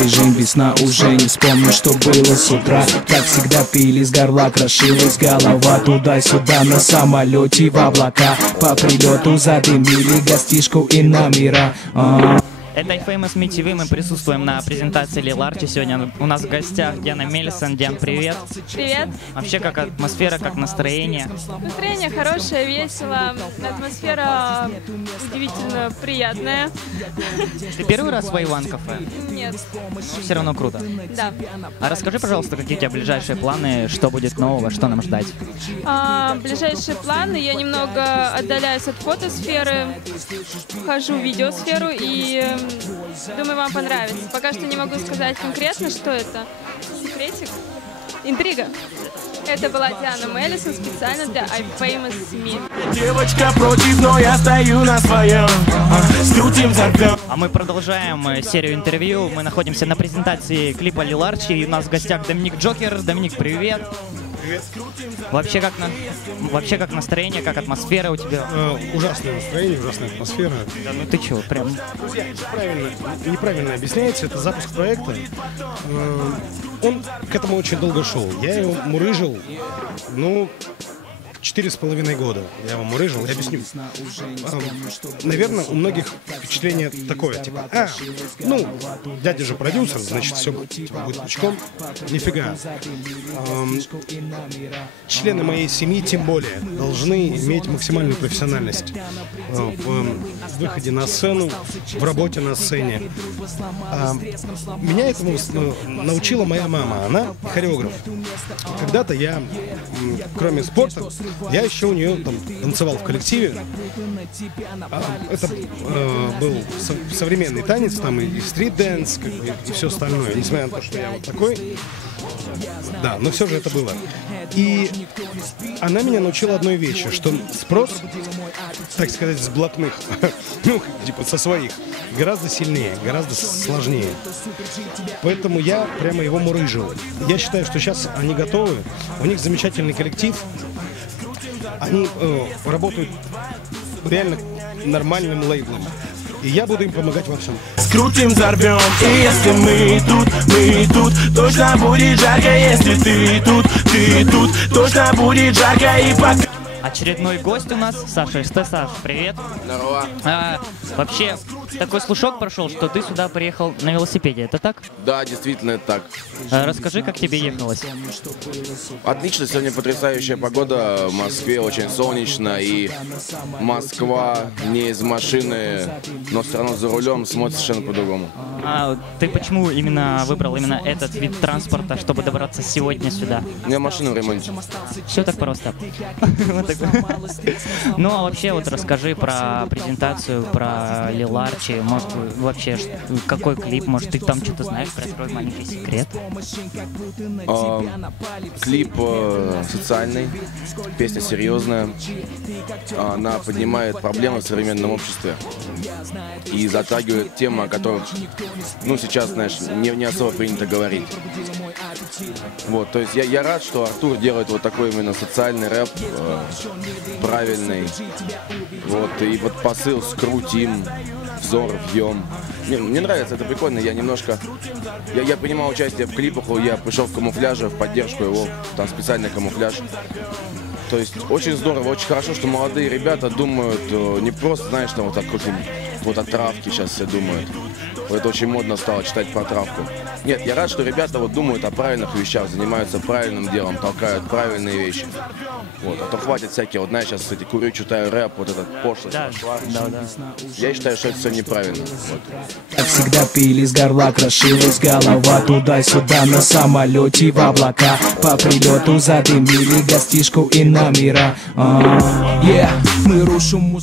режим, весна уже не вспомню, что было с утра. Как всегда пили с горла, крошилась голова туда-сюда на самолете в облака. По прилету задымили гостишку и номера. Это iFamous Me TV, мы присутствуем на презентации Lil Archie. Сегодня у нас в гостях Диана Мелисон. Диан, привет. Привет. Вообще, как атмосфера, как настроение? Настроение хорошее, весело. Атмосфера удивительно приятная. Ты первый раз в Иван кафе? Нет. Все равно круто. Да. А расскажи, пожалуйста, какие у тебя ближайшие планы, что будет нового, что нам ждать? Ближайшие планы. Я немного отдаляюсь от фотосферы, вхожу в видеосферу и думаю, вам понравится. Пока что не могу сказать конкретно, что это. Секретик. Интрига. Это была Диана Мелисон специально для iFamous Me. Девочка против, но я стою на своем. А мы продолжаем серию интервью. Мы находимся на презентации клипа Lil Archie. И у нас в гостях Доминик Джокер. Доминик, привет. Привет. Вообще как настроение, как атмосфера у тебя? Ужасное настроение, ужасная атмосфера. Да ну ты чё, прям... Друзья, неправильно объясняете, это запуск проекта. Он к этому очень долго шел. Я его мурыжил, 4,5 года я его мурыжил, я объясню. Наверное, у многих впечатление такое, типа, дядя же продюсер, значит, все будет пучком. Нифига. Члены моей семьи, тем более, должны иметь максимальную профессиональность в выходе на сцену, в работе на сцене. Меня этому научила моя мама, она хореограф. Когда-то я, кроме спорта, я еще у нее танцевал в коллективе. Это был современный танец, там и стрит-дэнс, и все остальное. Несмотря на то, что я вот такой. Да, но все же это было. И она меня научила одной вещи, что спрос, так сказать, с блатных, со своих, гораздо сильнее, гораздо сложнее. Поэтому я прямо его мурыжил. Я считаю, что сейчас они готовы, у них замечательный коллектив. Они работают реально нормальным лейблом. И я буду им помогать во всем. Скрутим, взорвем, и если мы тут, точно будет жарко, если ты тут, точно будет жарко и пока. Очередной гость у нас, Саша СТ. Саш, привет. Здорово. Вообще, такой слушок прошел, что ты сюда приехал на велосипеде, это так? Да, действительно, это так. Расскажи, как тебе ехалось? Отлично, сегодня потрясающая погода. В Москве очень солнечно, и Москва не из машины, но все равно за рулем смотрит совершенно по-другому. Ты почему выбрал именно этот вид транспорта, чтобы добраться сегодня сюда? У меня машина в ремонте. Все так просто. Ну, а вообще, вот расскажи про презентацию, про Lil Archie, может, вообще, какой клип, может, ты там что-то знаешь, приоткрой маленький секрет. Клип социальный, песня серьезная, она поднимает проблемы в современном обществе и затрагивает темы, о которых, сейчас, знаешь, не особо принято говорить. Вот, то есть я рад, что Артур делает вот такой именно социальный рэп, правильный. Вот, и вот посыл «скрутим», «взор вьем». Мне нравится, это прикольно, я принимал участие в клипах, я пришел в камуфляже, в поддержку его, там специальный камуфляж. То есть очень здорово, очень хорошо, что молодые ребята думают не просто, знаешь, там вот так вот о травке сейчас все думают. Это очень модно стало читать про травку. Нет, я рад, что ребята вот думают о правильных вещах, занимаются правильным делом, толкают правильные вещи. Вот, а то хватит всякие, вот знаешь, сейчас, кстати, курю, читаю рэп, вот этот пошлость пошла. Да. Я считаю, что это все неправильно. Вот. Как всегда пили с горла, крошилась голова туда-сюда на самолете в облака. По прилету задымили гостишку и номера. Мы рушим